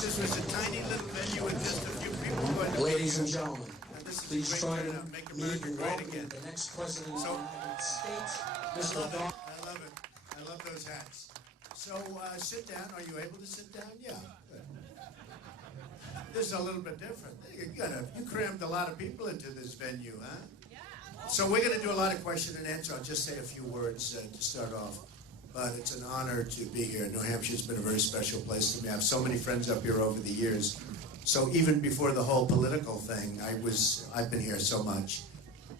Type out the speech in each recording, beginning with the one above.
this was a tiny little venue with just a few people going to. Ladies and gentlemen, please try to make meet America and great welcome again. the next President of the United States, Mr. Don. I love it. I love those hats. So sit down. Are you able to sit down? Yeah. Good. This is a little bit different. You crammed a lot of people into this venue, huh? Yeah. So we're going to do a lot of question and answer. I'll just say a few words to start off. But it's an honor to be here. New Hampshire's been a very special place to me. I have so many friends up here over the years. So even before the whole political thing, I've been here so much.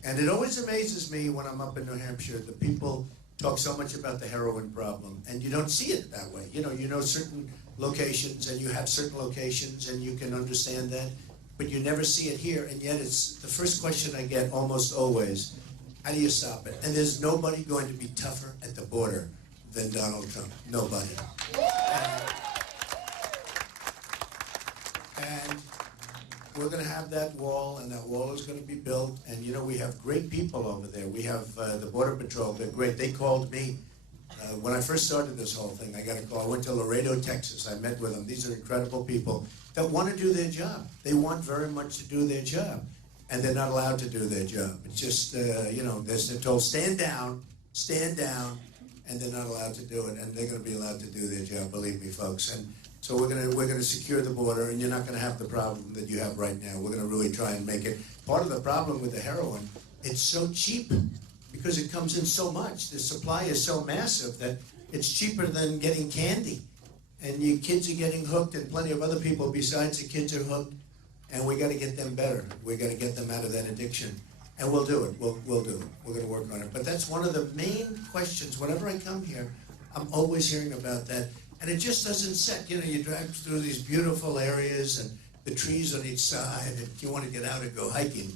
And it always amazes me when I'm up in New Hampshire, the people talk so much about the heroin problem, and you don't see it that way. You know certain locations, and you have certain locations, and you can understand that, but you never see it here, and yet it's the first question I get almost always, how do you stop it? And there's nobody going to be tougher at the border than Donald Trump. Nobody. And we're going to have that wall, and that wall is going to be built. And we have great people over there. We have the Border Patrol. They're great. They called me when I first started this whole thing. I got a call. I went to Laredo, Texas. I met with them. These are incredible people that want to do their job. They want very much to do their job, and they're not allowed to do their job. It's just they're told stand down, and they're not allowed to do it. And they're going to be allowed to do their job. Believe me, folks. And so we're gonna secure the border, and you're not gonna have the problem that you have right now. We're gonna really try and make it. Part of the problem with the heroin, it's so cheap because it comes in so much. The supply is so massive that it's cheaper than getting candy. And your kids are getting hooked, and plenty of other people besides the kids are hooked. And we gotta get them better. We gotta get them out of that addiction. And we'll do it. We'll do it. We're gonna work on it. But that's one of the main questions. Whenever I come here, I'm always hearing about that. And it just doesn't set. You drive through these beautiful areas and the trees on each side, and you want to get out and go hiking.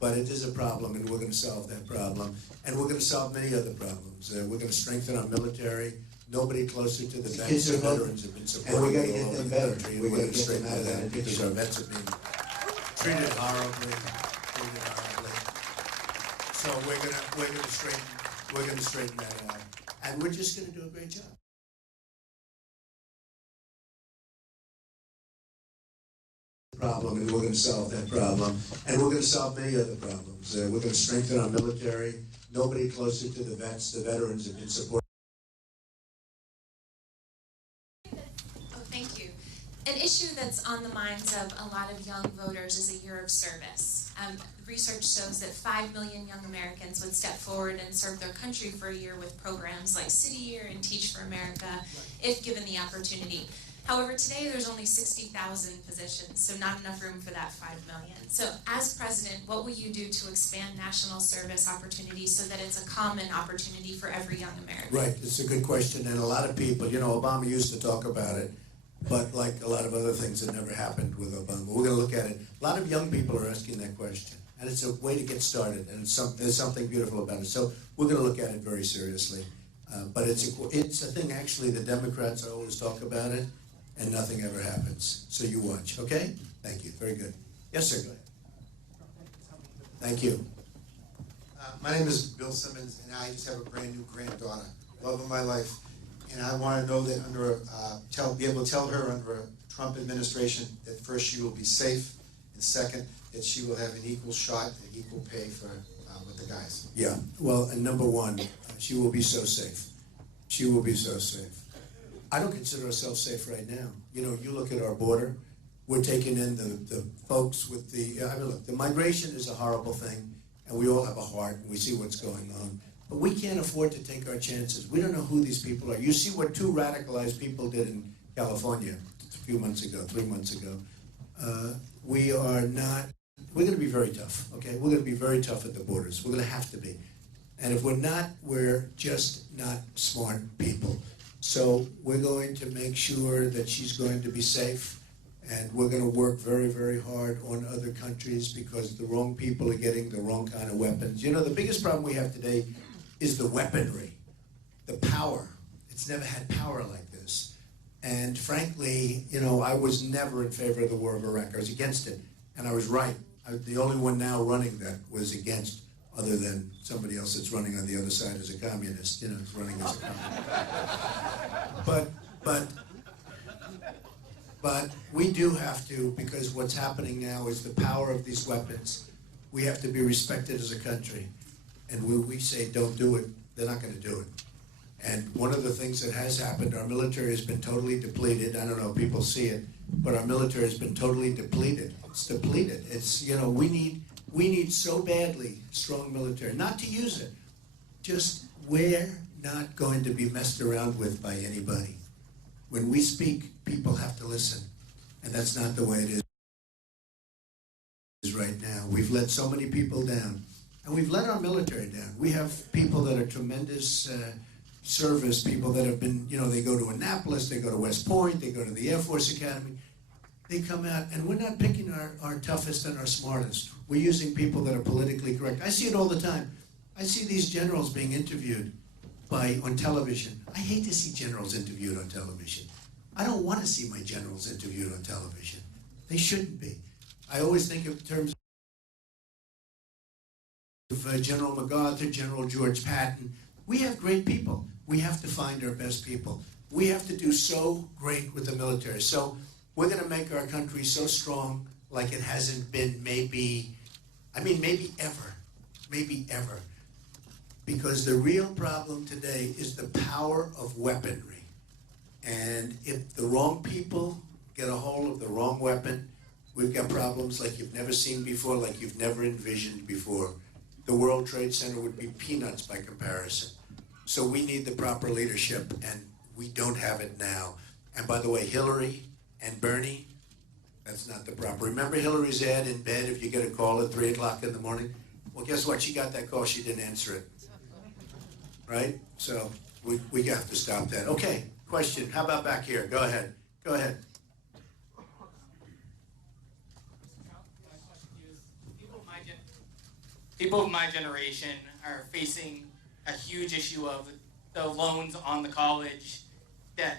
But it is a problem, and we're going to solve that problem. And we're going to solve many other problems. We're going to strengthen our military. Nobody closer to the vets and veterans have been supported. And we got to get them better. We're going to straighten out of that because our vets have been treated horribly. So we're going to straighten that out. And we're just going to do a great job. Problem, and we're going to solve that problem, and we're going to solve many other problems. We're going to strengthen our military. Nobody closer to the vets, the veterans have been supported. Oh, thank you. An issue that's on the minds of a lot of young voters is a year of service. Research shows that 5 million young Americans would step forward and serve their country for a year with programs like City Year and Teach for America, if given the opportunity. However, today there's only 60,000 positions, so not enough room for that 5 million. So as president, what will you do to expand national service opportunities so that it's a common opportunity for every young American? Right, it's a good question, and a lot of people, Obama used to talk about it, but like a lot of other things that never happened with Obama. We're going to look at it. A lot of young people are asking that question, and it's a way to get started, and there's something beautiful about it. So we're going to look at it very seriously. But it's a thing, actually, the Democrats always talk about it, and nothing ever happens. So you watch, okay? Thank you, very good. Yes, sir, go ahead. Thank you. My name is Bill Simmons, and I just have a brand new granddaughter, love of my life. And I want to know that be able to tell her under a Trump administration that first she will be safe, and second, that she will have an equal shot and equal pay for with the guys. Yeah, well, and number one, she will be so safe. She will be so safe. I don't consider ourselves safe right now. You look at our border, we're taking in the folks with look, the migration is a horrible thing, and we all have a heart, and we see what's going on. But we can't afford to take our chances. We don't know who these people are. You see what 2 radicalized people did in California a few months ago, 3 months ago. We're going to be very tough, okay? We're going to be very tough at the borders. We're going to have to be. And if we're not, we're just not smart people. So we're going to make sure that she's going to be safe, and we're going to work very, very hard on other countries because the wrong people are getting the wrong kind of weapons. The biggest problem we have today is the weaponry, the power. It's never had power like this. And frankly, I was never in favor of the war of Iraq. I was against it, and I was right. The only one now running that was against, other than somebody else that's running on the other side as a communist, is running as a communist. But But we do have to, because what's happening now is the power of these weapons. We have to be respected as a country. And when we say don't do it, they're not going to do it. And one of the things that has happened, our military has been totally depleted. I don't know if people see it, but our military has been totally depleted. It's depleted. It's, you know, we need so badly strong military. Not to use it, just we're not going to be messed around with by anybody. When we speak, people have to listen. And that's not the way it is right now. We've let so many people down. And we've let our military down. We have people that are tremendous service, people that have been, you know, they go to Annapolis, they go to West Point, they go to the Air Force Academy. They come out, and we're not picking our toughest and our smartest. We're using people that are politically correct. I see it all the time. I see these generals being interviewed on television. I hate to see generals interviewed on television. I don't want to see my generals interviewed on television. They shouldn't be. I always think in terms of General MacArthur, General George Patton. We have great people. We have to find our best people. We have to do so great with the military. So we're going to make our country so strong like it hasn't been maybe ever. Because the real problem today is the power of weaponry. And if the wrong people get a hold of the wrong weapon, we've got problems like you've never seen before, like you've never envisioned before. The World Trade Center would be peanuts by comparison. So we need the proper leadership, and we don't have it now. And by the way, Hillary and Bernie, that's not the proper. Remember Hillary's ad in bed if you get a call at 3 o'clock in the morning? Well, guess what? She got that call. She didn't answer it. Right? So we have to stop that. Okay, question. How about back here? Go ahead. Go ahead. People of my generation are facing a huge issue of the loans on the college debt.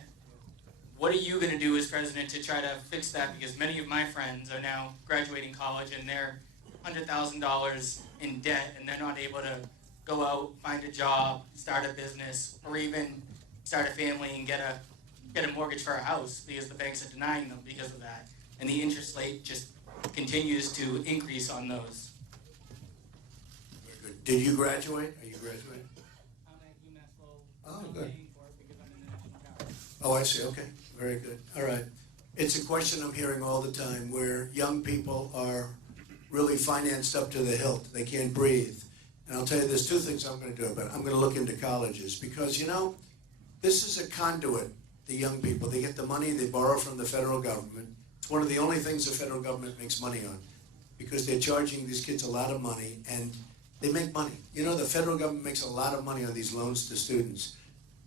What are you going to do as president to try to fix that? Because many of my friends are now graduating college and they're $100,000 in debt, and they're not able to go out, find a job, start a business, or even start a family and get a mortgage for a house because the banks are denying them because of that. And the interest rate just continues to increase on those. Very good. Did you graduate? Are you graduating? I'm at UMass. Oh, I'm good. paying for it because I'm in the National Guard. Oh, I see. Okay. Very good. All right. It's a question I'm hearing all the time where young people are really financed up to the hilt. They can't breathe. And I'll tell you, there's two things I'm going to do about it. I'm going to look into colleges because, you know, this is a conduit, the young people. They get the money, they borrow from the federal government. It's one of the only things the federal government makes money on because they're charging these kids a lot of money and they make money. You know, the federal government makes a lot of money on these loans to students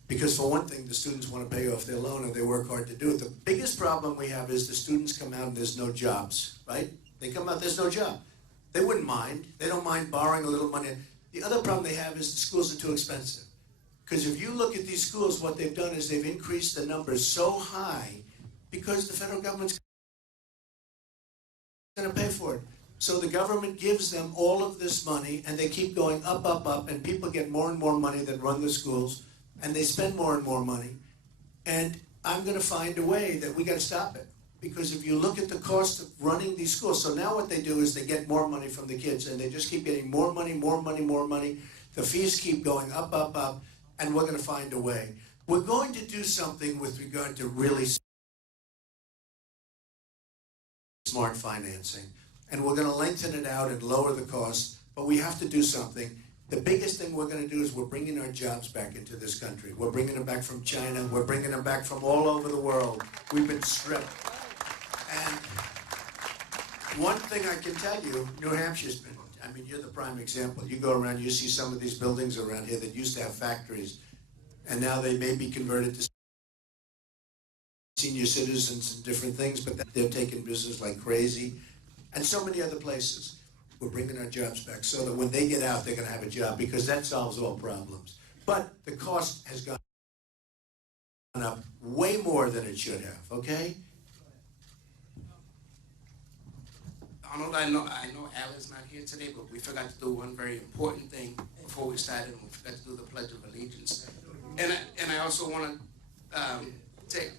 because, for one thing, the students want to pay off their loan and they work hard to do it. The biggest problem we have is the students come out and there's no jobs, right? They come out, there's no job. They wouldn't mind. They don't mind borrowing a little money. The other problem they have is the schools are too expensive. Because if you look at these schools, what they've done is they've increased the numbers so high because the federal government's going to pay for it. So the government gives them all of this money and they keep going up, up, up, and people get more and more money that run the schools and they spend more and more money. And I'm going to find a way that we got to stop it. Because if you look at the cost of running these schools, so now what they do is they get more money from the kids and they just keep getting more money, more money, more money. The fees keep going up, up, up, and we're going to find a way. We're going to do something with regard to really smart financing. And we're going to lengthen it out and lower the cost, but we have to do something. The biggest thing we're going to do is we're bringing our jobs back into this country. We're bringing them back from China. We're bringing them back from all over the world. We've been stripped. And one thing I can tell you, New Hampshire's been, I mean, you're the prime example. You go around, you see some of these buildings around here that used to have factories, and now they may be converted to senior citizens and different things, but they're taking business like crazy, and so many other places. We're bringing our jobs back so that when they get out, they're going to have a job because that solves all problems. But the cost has gone up way more than it should have, okay? Arnold, I know Alan's not here today, but we forgot to do one very important thing before we started, and we forgot to do the Pledge of Allegiance. And I also want to take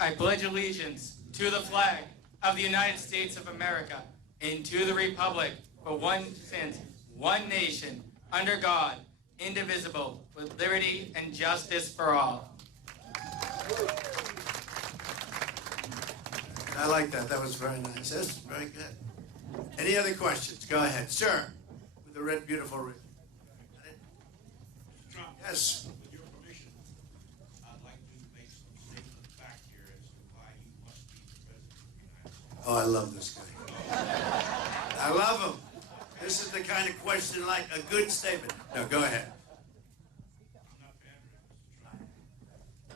I pledge allegiance to the flag of the United States of America and to the republic for one stands, one nation, under God, indivisible, with liberty and justice for all. I like that. That was very nice. That's very good. Any other questions? Go ahead. Sir, with the red, beautiful ring. Yes. With your permission, I'd like to make some statement of fact here as to why you must be the president of the United States. Oh, I love this guy. I love him. This is the kind of question like a good statement. No, go ahead. I'm not pandering, Mr. Trump.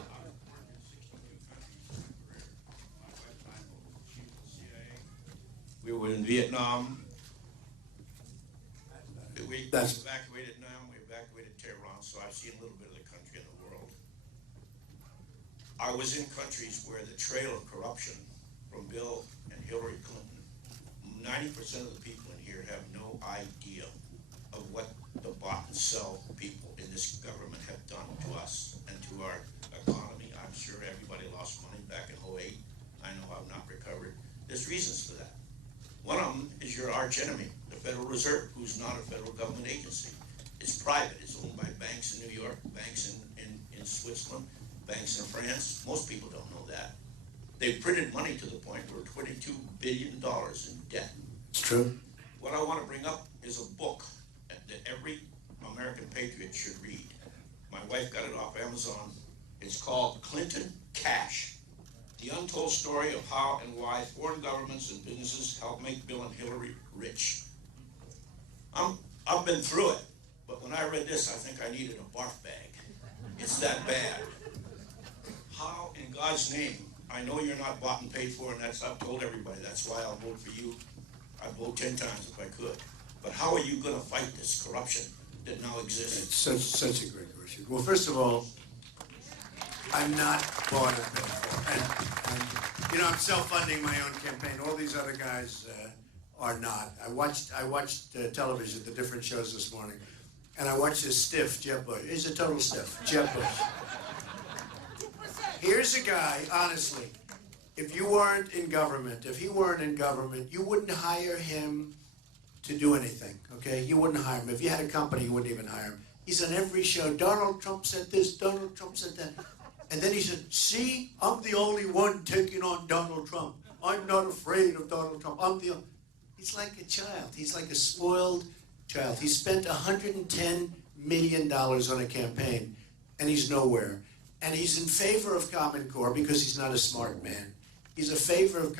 I've worked in 62 countries in my career. My wife and I both were chief of the CIA. We were in Vietnam. We That's- evacuated Nam, we evacuated Tehran, so I've seen a little bit of the country and the world. I was in countries where the trail of corruption from Bill and Hillary Clinton, 90% of the people in here have no idea of what the bought and sell people in this government have done to us and to our economy. I'm sure everybody lost money back in '08. I know I've not recovered. There's reasons for that. One of them is your arch enemy, the Federal Reserve, who's not a federal government agency. It's private. It's owned by banks in New York, banks in Switzerland, banks in France. Most people don't know that. They've printed money to the point where $22 billion in debt. It's true. What I want to bring up is a book that every American patriot should read. My wife got it off Amazon. It's called Clinton Cash. The untold story of how and why foreign governments and businesses help make Bill and Hillary rich. I've been through it, but when I read this, I think I needed a barf bag. It's that bad. How, in God's name, I know you're not bought and paid for, and I've told everybody, that's why I'll vote for you. I'd vote 10 times if I could. But how are you gonna fight this corruption that now exists? It's such a great question. Well, first of all, I'm not bought and paid for. And you know, I'm self-funding my own campaign. All these other guys are not. I watched television, the different shows this morning, and I watched this stiff, Jeb Bush. He's a total stiff, Jeb Bush. Here's a guy, honestly, if you weren't in government, if he weren't in government, you wouldn't hire him to do anything, okay? You wouldn't hire him. If you had a company, you wouldn't even hire him. He's on every show. Donald Trump said this, Donald Trump said that. And then he said, see, I'm the only one taking on Donald Trump. I'm not afraid of Donald Trump. He's like a child. He's like a spoiled child. He spent $110 million on a campaign, and he's nowhere. And he's in favor of Common Core because he's not a smart man. He's in favor of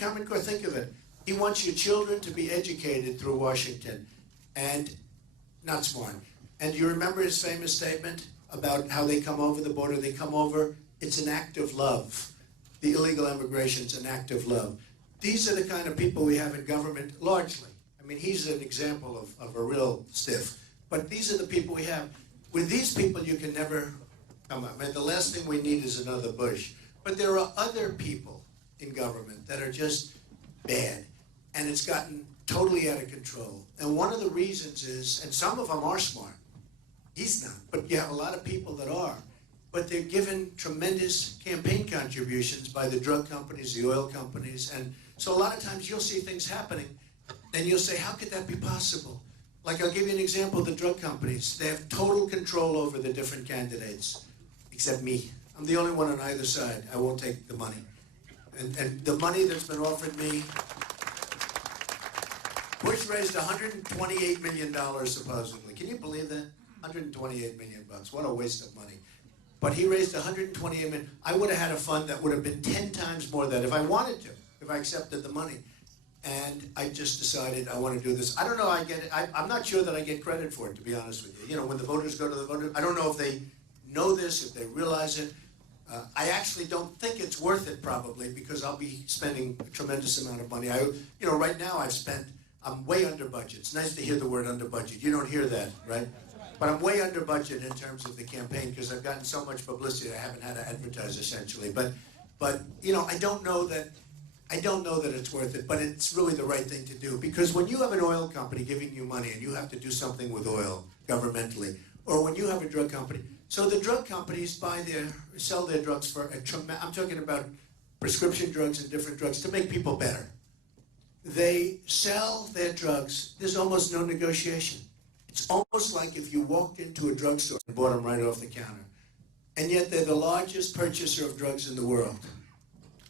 Common Core. Think of it. He wants your children to be educated through Washington, and not smart. And you remember his famous statement about how they come over the border? They come over, it's an act of love. The illegal immigration's an act of love. These are the kind of people we have in government, largely. I mean, he's an example of a real stiff. But these are the people we have. With these people, you can never come up. I mean, the last thing we need is another Bush. But there are other people in government that are just bad. And it's gotten totally out of control. And one of the reasons is, and some of them are smart. He's not, but you have a lot of people that are. But they're given tremendous campaign contributions by the drug companies, the oil companies. And so a lot of times you'll see things happening, and you'll say, how could that be possible? Like, I'll give you an example of the drug companies. They have total control over the different candidates, except me. I'm the only one on either side. I won't take the money. And the money that's been offered me, Bush raised $128 million supposedly. Can you believe that? 128 million bucks. What a waste of money. But he raised 128 million. I would have had a fund that would have been 10 times more than that if I wanted to, if I accepted the money. And I just decided I want to do this. I don't know, I'm not sure that I get credit for it, to be honest with you. You know, when the voters go to the voters, I don't know if they know this, if they realize it. I actually don't think it's worth it probably because I'll be spending a tremendous amount of money. Right now I'm way under budget. It's nice to hear the word under budget. You don't hear that, right? But I'm way under budget in terms of the campaign because I've gotten so much publicity I haven't had to advertise essentially. But I don't know that I don't know that it's worth it, but it's really the right thing to do. Because when you have an oil company giving you money and you have to do something with oil governmentally, or when you have a drug company, so the drug companies sell their drugs for I'm talking about prescription drugs and different drugs to make people better. They sell their drugs, there's almost no negotiation. It's almost like if you walked into a drugstore and bought them right off the counter. And yet they're the largest purchaser of drugs in the world.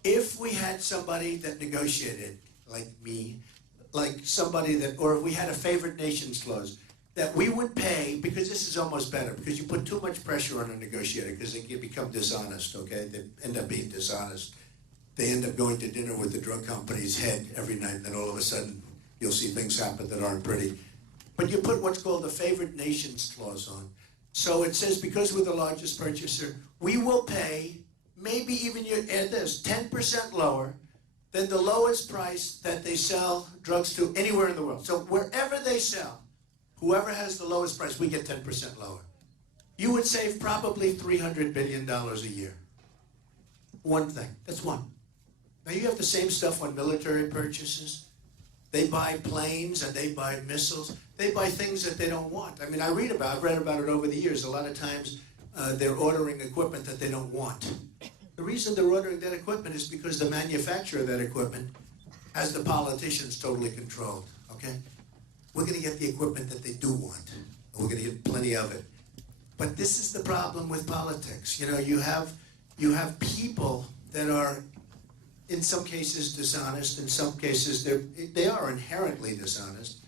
If we had somebody that negotiated, like me, like somebody that, or if we had a favored nations clause, that we would pay, because this is almost better, because you put too much pressure on a negotiator, because they can become dishonest, okay? They end up being dishonest. They end up going to dinner with the drug company's head every night, and then all of a sudden, you'll see things happen that aren't pretty. But you put what's called a favored nations clause on. So it says, because we're the largest purchaser, we will pay, maybe even you add this, 10% lower than the lowest price that they sell drugs to anywhere in the world. So wherever they sell, whoever has the lowest price, we get 10% lower. You would save probably $300 billion a year. One thing, that's one. Now you have the same stuff on military purchases. They buy planes and they buy missiles. They buy things that they don't want. I mean, I've read about it over the years. A lot of times they're ordering equipment that they don't want. The reason they're ordering that equipment is because the manufacturer of that equipment has the politicians totally controlled, okay? We're going to get the equipment that they do want. And we're going to get plenty of it. But this is the problem with politics. You know, you have people that are, in some cases, dishonest. In some cases, they are inherently dishonest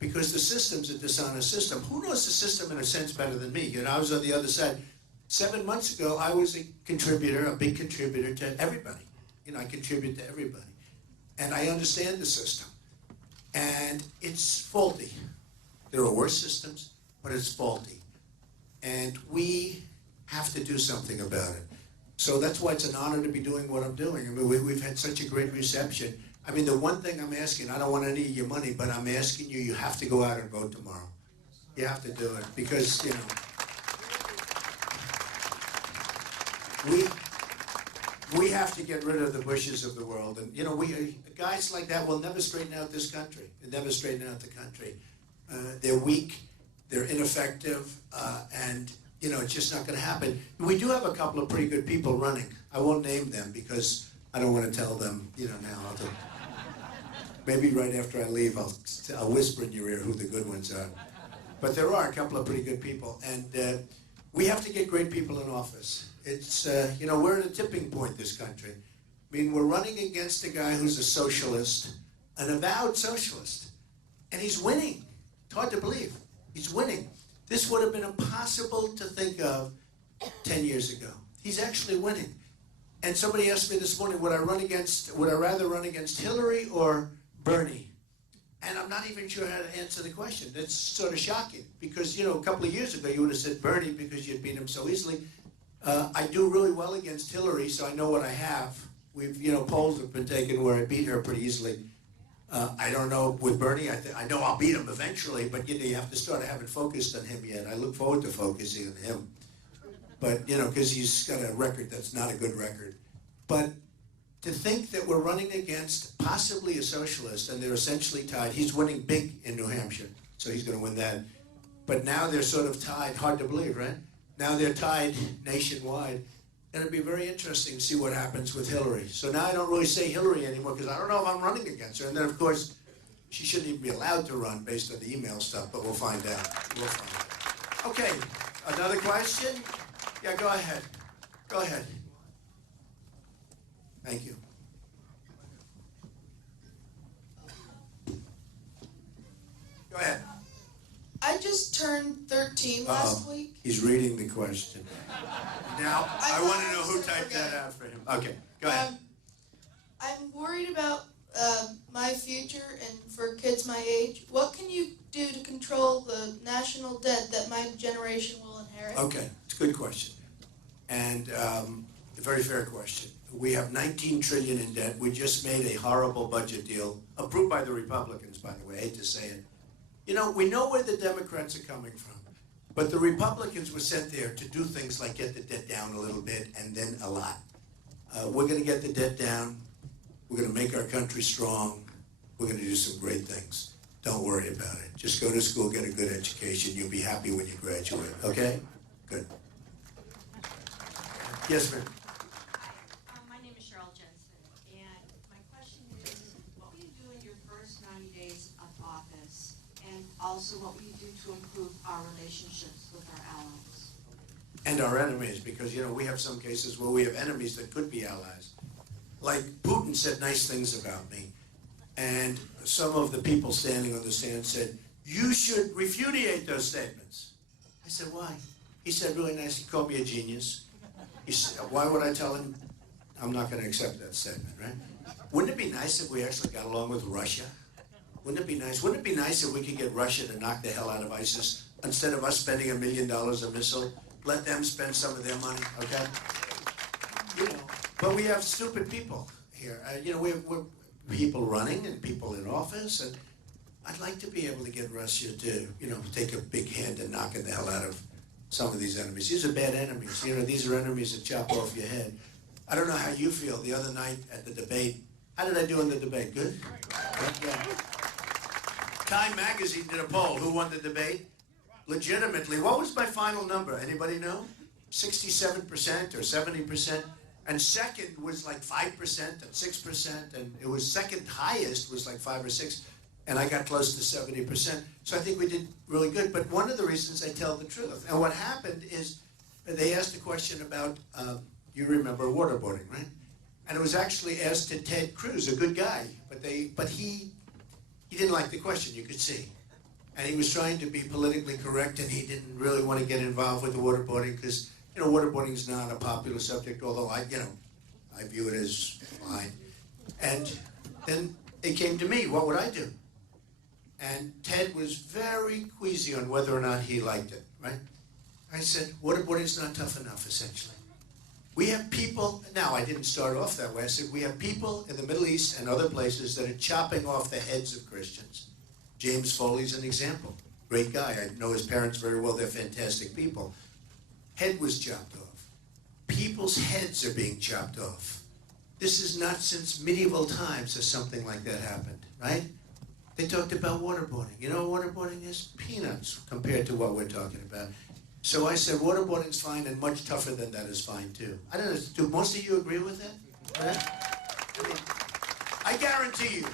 because the system's a dishonest system. Who knows the system in a sense better than me? You know, I was on the other side. 7 months ago, I was a contributor, a big contributor to everybody. You know, I contribute to everybody. And I understand the system. And it's faulty. There are worse systems, but it's faulty. And we have to do something about it. So that's why it's an honor to be doing what I'm doing. I mean, we've had such a great reception. I mean, the one thing I'm asking, I don't want any of your money, but I'm asking you, you have to go out and vote tomorrow. You have to do it because, you know, we have to get rid of the Bushes of the world. And, you know, guys like that will never straighten out this country. They'll never straighten out the country. They're weak, they're ineffective, and, you know, it's just not going to happen. We do have a couple of pretty good people running. I won't name them because I don't want to tell them, you know, now. Maybe right after I leave, I'll whisper in your ear who the good ones are. But there are a couple of pretty good people, and we have to get great people in office. It's, you know, we're at a tipping point, this country. I mean, we're running against a guy who's a socialist, an avowed socialist, and he's winning. It's hard to believe. He's winning. This would have been impossible to think of 10 years ago. He's actually winning. And somebody asked me this morning, would I rather run against Hillary or Bernie? And I'm not even sure how to answer the question. That's sort of shocking because, you know, a couple of years ago you would have said Bernie because you'd beat him so easily. I do really well against Hillary, so I know what I have. We've, you know, polls have been taken where I beat her pretty easily. I don't know with Bernie. I know I'll beat him eventually, but you know, you have to start. I haven't focused on him yet. I look forward to focusing on him. But, you know, because he's got a record that's not a good record. But to think that we're running against possibly a socialist and they're essentially tied. He's winning big in New Hampshire, so he's going to win that. But now they're sort of tied. Hard to believe, right? Now they're tied nationwide. And it'd be very interesting to see what happens with Hillary. So now I don't really say Hillary anymore because I don't know if I'm running against her. And then, of course, she shouldn't even be allowed to run based on the email stuff, but we'll find out. We'll find out. Okay, another question? Yeah, go ahead. Go ahead. Thank you. Go ahead. I just turned 13 last week. He's reading the question. Now, I want to know who typed that out for him. Okay, go ahead. I'm worried about my future and for kids my age. What can you do to control the national debt that my generation will inherit? Okay, it's a good question. And a very fair question. We have $19 trillion in debt. We just made a horrible budget deal, approved by the Republicans, by the way. I hate to say it. You know, we know where the Democrats are coming from, but the Republicans were sent there to do things like get the debt down a little bit and then a lot. We're going to get the debt down. We're going to make our country strong. We're going to do some great things. Don't worry about it. Just go to school, get a good education. You'll be happy when you graduate, okay? Good. Yes, ma'am. Hi, my name is Cheryl Jensen, and my question is, what will you do in your first 90 days of office? And also, what will you do to improve our relationships with our allies? And our enemies, because, you know, we have some cases where we have enemies that could be allies. Like Putin said nice things about me, and some of the people standing on the stand said, you should repudiate those statements. I said, why? He said really nice, he called me a genius. He said, why would I tell him I'm not going to accept that statement, right? Wouldn't it be nice if we actually got along with Russia? Wouldn't it be nice? Wouldn't it be nice if we could get Russia to knock the hell out of ISIS instead of us spending $1 million a missile? Let them spend some of their money, okay? You know, but we have stupid people here. You know, we're people running and people in office, and I'd like to be able to get Russia to, you know, take a big hand in knocking the hell out of some of these enemies. These are bad enemies. You know, these are enemies that chop off your head. I don't know how you feel the other night at the debate. How did I do in the debate? Good? Yeah. Time magazine did a poll. Who won the debate? Legitimately. What was my final number? Anybody know? 67% or 70%? And second was like 5% and 6%, and it was second highest was like 5 or 6, and I got close to 70%. So I think we did really good. But one of the reasons I tell the truth, and what happened is they asked a question about, you remember waterboarding, right? And it was actually asked to Ted Cruz, a good guy, but he didn't like the question, you could see. And he was trying to be politically correct, and he didn't really want to get involved with the waterboarding because, you know, waterboarding is not a popular subject, although I view it as fine. And then it came to me, what would I do? And Ted was very queasy on whether or not he liked it, right? I said, waterboarding's not tough enough, essentially. We have people, now I didn't start off that way, I said we have people in the Middle East and other places that are chopping off the heads of Christians. James Foley's an example. Great guy. I know his parents very well. They're fantastic people. Head was chopped off. People's heads are being chopped off. This is not since medieval times has something like that happened, right? They talked about waterboarding. You know what waterboarding is? Peanuts compared to what we're talking about. So I said waterboarding's fine, and much tougher than that is fine too. I don't know, do most of you agree with that? Right? I guarantee you,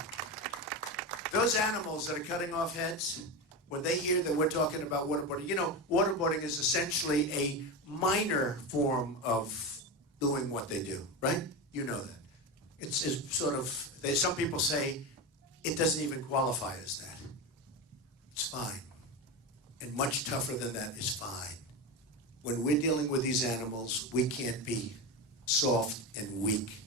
those animals that are cutting off heads, when they hear that we're talking about waterboarding, you know, waterboarding is essentially a minor form of doing what they do, right? You know that. It's sort of, some people say it doesn't even qualify as that. It's fine. And much tougher than that is fine. When we're dealing with these animals, we can't be soft and weak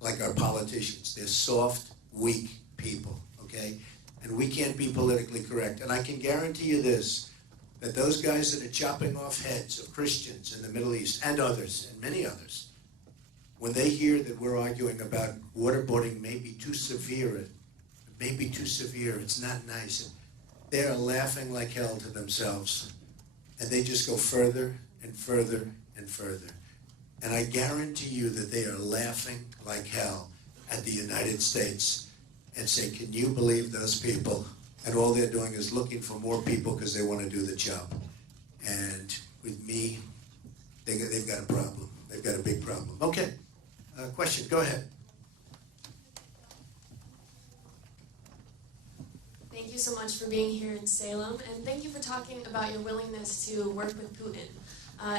like our politicians. They're soft, weak people, okay? And we can't be politically correct. And I can guarantee you this, that those guys that are chopping off heads of Christians in the Middle East and others, and many others, when they hear that we're arguing about waterboarding may be too severe, it's not nice, they're laughing like hell to themselves. And they just go further and further and further. And I guarantee you that they are laughing like hell at the United States and say, can you believe those people? And all they're doing is looking for more people because they want to do the job. And with me, they've got a problem. They've got a big problem. Okay, question, go ahead. Thank you so much for being here in Salem, and thank you for talking about your willingness to work with Putin.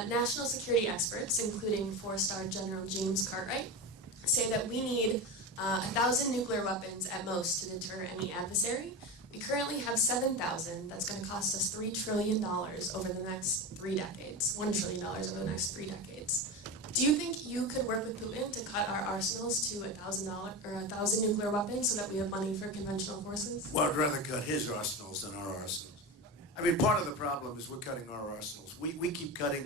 National security experts, including 4-star General James Cartwright, say that we need 1,000 nuclear weapons at most to deter any adversary. We currently have 7,000. That's going to cost us $3 trillion over the next 3 decades. $1 trillion over the next 3 decades. Do you think you could work with Putin to cut our arsenals to 1,000 nuclear weapons so that we have money for conventional forces? Well, I'd rather cut his arsenals than our arsenals. I mean, part of the problem is we're cutting our arsenals. We keep cutting.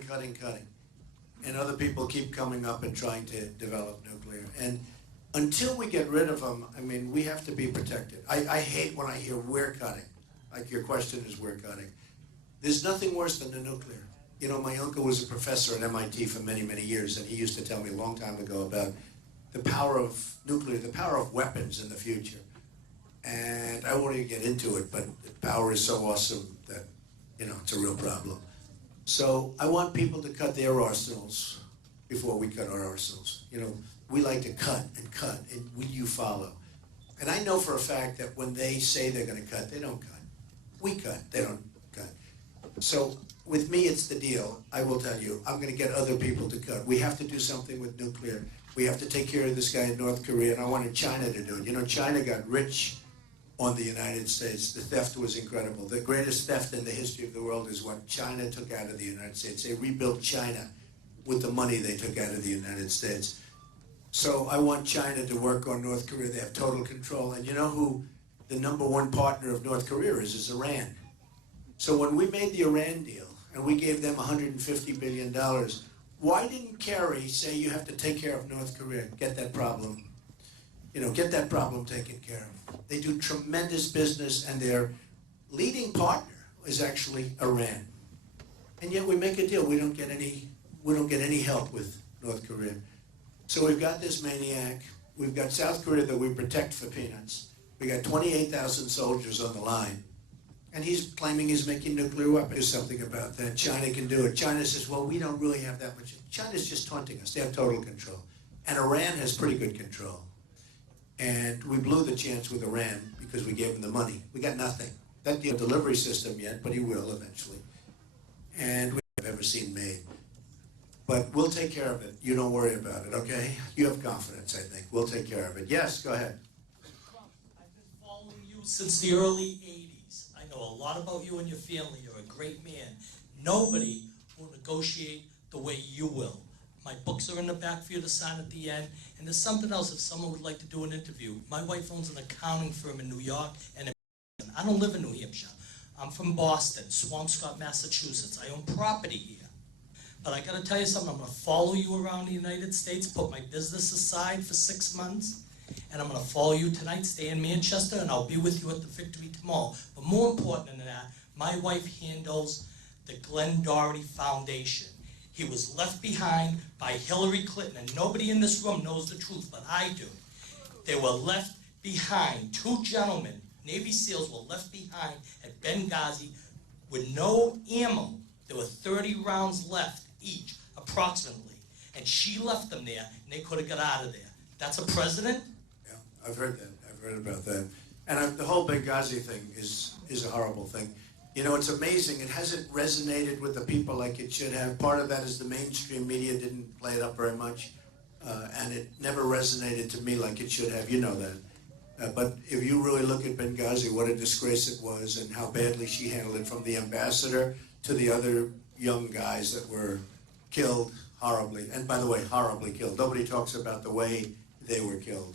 And other people keep coming up and trying to develop nuclear. And until we get rid of them, I mean, we have to be protected. I hate when I hear we're cutting. Like your question is we're cutting. There's nothing worse than the nuclear. You know, my uncle was a professor at MIT for many, many years, and he used to tell me a long time ago about the power of nuclear, the power of weapons in the future. And I won't even get into it, but the power is so awesome that, you know, it's a real problem. So I want people to cut their arsenals before we cut our arsenals. You know, we like to cut, and will you follow? And I know for a fact that when they say they're gonna cut, they don't cut. We cut, they don't cut. So with me, it's the deal. I will tell you, I'm gonna get other people to cut. We have to do something with nuclear. We have to take care of this guy in North Korea, and I wanted China to do it. You know, China got rich on the United States. The theft was incredible. The greatest theft in the history of the world is what China took out of the United States. They rebuilt China with the money they took out of the United States. So I want China to work on North Korea. They have total control. And you know who the #1 partner of North Korea is? It's Iran. So when we made the Iran deal, and we gave them $150 billion, why didn't Kerry say you have to take care of North Korea, get that problem, you know, get that problem taken care of? They do tremendous business, and their leading partner is actually Iran. And yet we make a deal. We don't get any help with North Korea. So we've got this maniac. We've got South Korea that we protect for peanuts. We got 28,000 soldiers on the line. And he's claiming he's making nuclear weapons. Do something about that. China can do it. China says, well, we don't really have that much. China's just taunting us. They have total control. And Iran has pretty good control. And we blew the chance with Iran because we gave him the money. We got nothing. That deal delivery system yet, but he will eventually. And we have ever seen made. But we'll take care of it. You don't worry about it, okay? You have confidence, I think. We'll take care of it. Yes, go ahead. I've been following you since the early 80s. I know a lot about you and your family. You're a great man. Nobody will negotiate the way you will. My books are in the back for you to sign at the end. And there's something else if someone would like to do an interview. My wife owns an accounting firm in New York and in I don't live in New Hampshire. I'm from Boston, Swampscott, Massachusetts. I own property here. But I gotta tell you something, I'm gonna follow you around the United States, put my business aside for 6 months, and I'm gonna follow you tonight, stay in Manchester, and I'll be with you at the victory tomorrow. But more important than that, my wife handles the Glenn Doherty Foundation. He was left behind by Hillary Clinton, and nobody in this room knows the truth, but I do. They were left behind, 2 gentlemen, Navy SEALs were left behind at Benghazi with no ammo. There were 30 rounds left each, approximately. And she left them there, and they could have got out of there. That's a president? Yeah, I've heard that. I've heard about that. And the whole Benghazi thing is a horrible thing. You know, it's amazing. It hasn't resonated with the people like it should have. Part of that is the mainstream media didn't play it up very much. And it never resonated to me like it should have. You know that. But if you really look at Benghazi, what a disgrace it was and how badly she handled it, from the ambassador to the other young guys that were killed horribly. And by the way, horribly killed. Nobody talks about the way they were killed.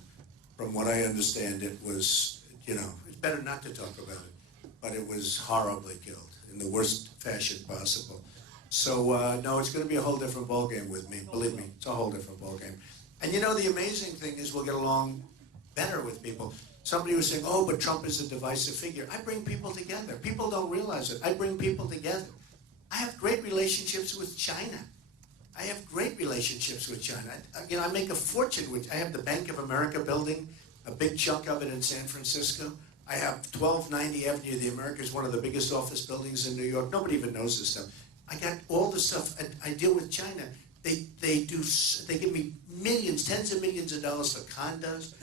From what I understand, it was, you know, it's better not to talk about it, but it was horribly killed in the worst fashion possible. So, no, it's going to be a whole different ballgame with me. Believe me, it's a whole different ballgame. And you know, the amazing thing is we'll get along better with people. Somebody was saying, oh, but Trump is a divisive figure. I bring people together. People don't realize it. I bring people together. I have great relationships with China. I have great relationships with China. You know, I make a fortune with, I have the Bank of America building, a big chunk of it in San Francisco. I have 1290 Avenue of the Americas, one of the biggest office buildings in New York. Nobody even knows this stuff. I got all the stuff. I deal with China. They give me millions, tens of millions of dollars for condos.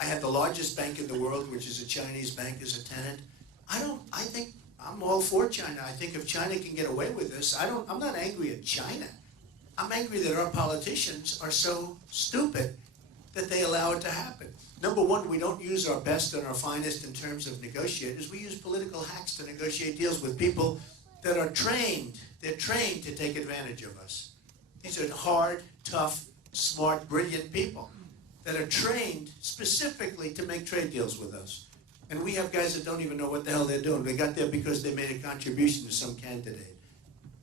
I have the largest bank in the world, which is a Chinese bank, as a tenant. I think I'm all for China. I think if China can get away with this, I'm not angry at China. I'm angry that our politicians are so stupid that they allow it to happen. Number one, we don't use our best and our finest in terms of negotiators. We use political hacks to negotiate deals with people that are trained. They're trained to take advantage of us. These are hard, tough, smart, brilliant people that are trained specifically to make trade deals with us. And we have guys that don't even know what the hell they're doing. They got there because they made a contribution to some candidate.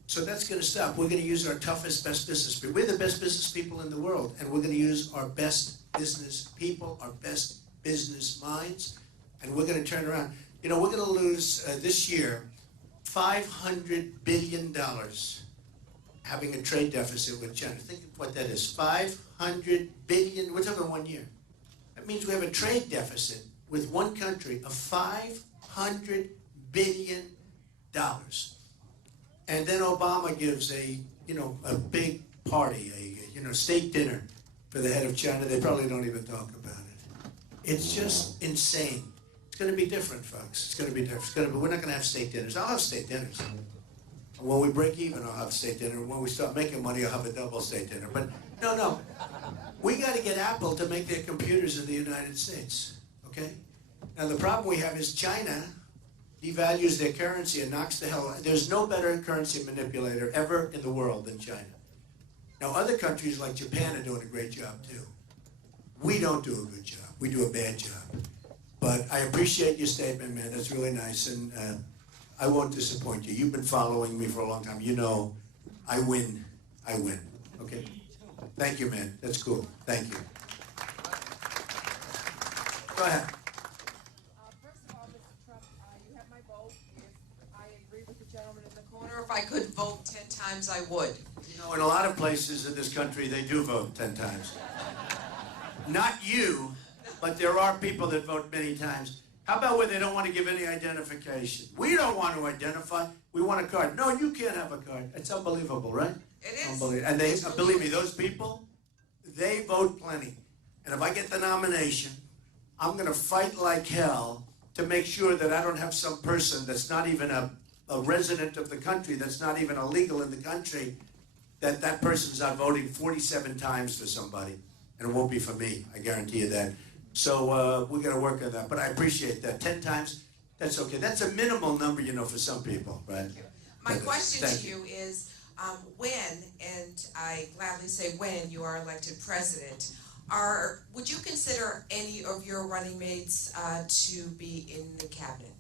So that's going to stop. We're going to use our toughest, best business people. We're the best business people in the world, and we're going to use our best business people, our best business minds, and we're going to turn around. You know, we're going to lose this year $500 billion having a trade deficit with China. Think of what that is, 500 billion, we're talking 1 year. That means we have a trade deficit with one country of $500 billion. And then Obama gives a big party, a state dinner for the head of China. They probably don't even talk about it. It's just insane. It's going to be different, folks. It's going to be different. We're not going to have state dinners. I'll have state dinners. When we break even, I'll have state dinner. When we start making money, I'll have a double state dinner. But no. We got to get Apple to make their computers in the United States, okay? Now, the problem we have is China devalues their currency and knocks the hell out. There's no better currency manipulator ever in the world than China. Now, other countries like Japan are doing a great job, too. We don't do a good job. We do a bad job. But I appreciate your statement, man. That's really nice, and I won't disappoint you. You've been following me for a long time. You know, I win. Okay? Thank you, man. That's cool. Thank you. Go ahead. First of all, Mr. Trump, you have my vote. If I agree with the gentleman in the corner, if I could vote 10 times, I would. You know, in a lot of places in this country, they do vote 10 times. Not you, but there are people that vote many times. How about where they don't want to give any identification? We don't want to identify. We want a card. No, you can't have a card. It's unbelievable, right? It is. Unbelievable. And they, believe me, those people, they vote plenty. And if I get the nomination, I'm going to fight like hell to make sure that I don't have some person that's not even a resident of the country, that's not even illegal in the country, that person's out voting 47 times for somebody. And it won't be for me, I guarantee you that. So we're going to work on that. But I appreciate that. 10 times, that's okay. That's a minimal number, for some people, right? My question Thank to you is, when, and I gladly say when, you are elected president, would you consider any of your running mates to be in the cabinet?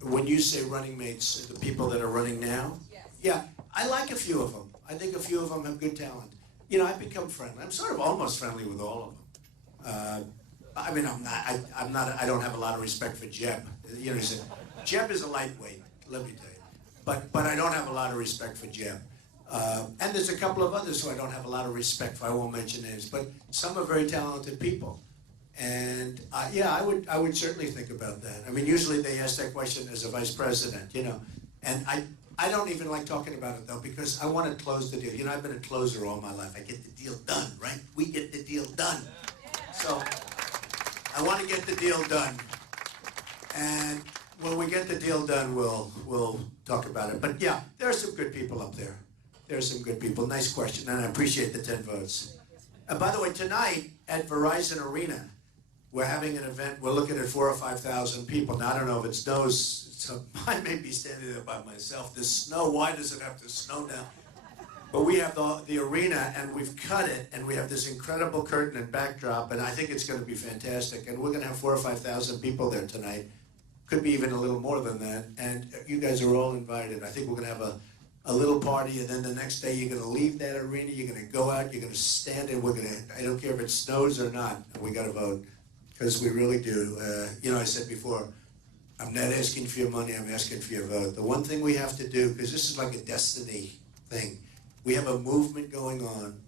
When you say running mates, the people that are running now? Yes. Yeah, I like a few of them. I think a few of them have good talent. I've become friendly. I'm sort of almost friendly with all of them. I mean, I don't have a lot of respect for Jeb. Jeb is a lightweight, let me tell you. But I don't have a lot of respect for Jeb. And there's a couple of others who I don't have a lot of respect for. I won't mention names, but some are very talented people. And yeah, I would certainly think about that. I mean, usually they ask that question as a vice president, And I don't even like talking about it though, because I want to close the deal. I've been a closer all my life. I get the deal done, right? We get the deal done. So I want to get the deal done. And when we get the deal done, we'll talk about it. But yeah, there are some good people up there. There are some good people. Nice question, and I appreciate the 10 votes. And by the way, tonight at Verizon Arena, we're having an event. We're looking at 4,000 or 5,000 people. Now, I don't know if it snows, so I may be standing there by myself. The snow, why does it have to snow now? But we have the arena, and we've cut it, and we have this incredible curtain and backdrop, and I think it's going to be fantastic. And we're going to have 4,000 or 5,000 people there tonight. Could be even a little more than that. And you guys are all invited. I think we're going to have a little party, and then the next day you're going to leave that arena. You're going to go out. You're going to stand, and I don't care if it snows or not. We got to vote, because we really do. I said before, I'm not asking for your money. I'm asking for your vote. The one thing we have to do, because this is like a destiny thing. We have a movement going on.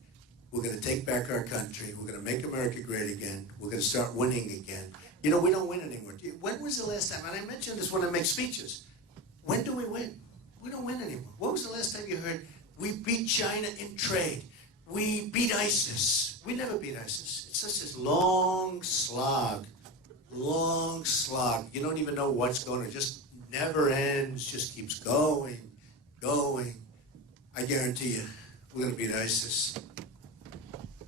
We're going to take back our country. We're going to make America great again. We're going to start winning again. We don't win anymore. When was the last time, and I mentioned this when I make speeches, when do we win? We don't win anymore. When was the last time you heard, we beat China in trade? We beat ISIS. We never beat ISIS. It's just this long slog. You don't even know what's going on. It just never ends, just keeps going. I guarantee you, we're going to beat ISIS.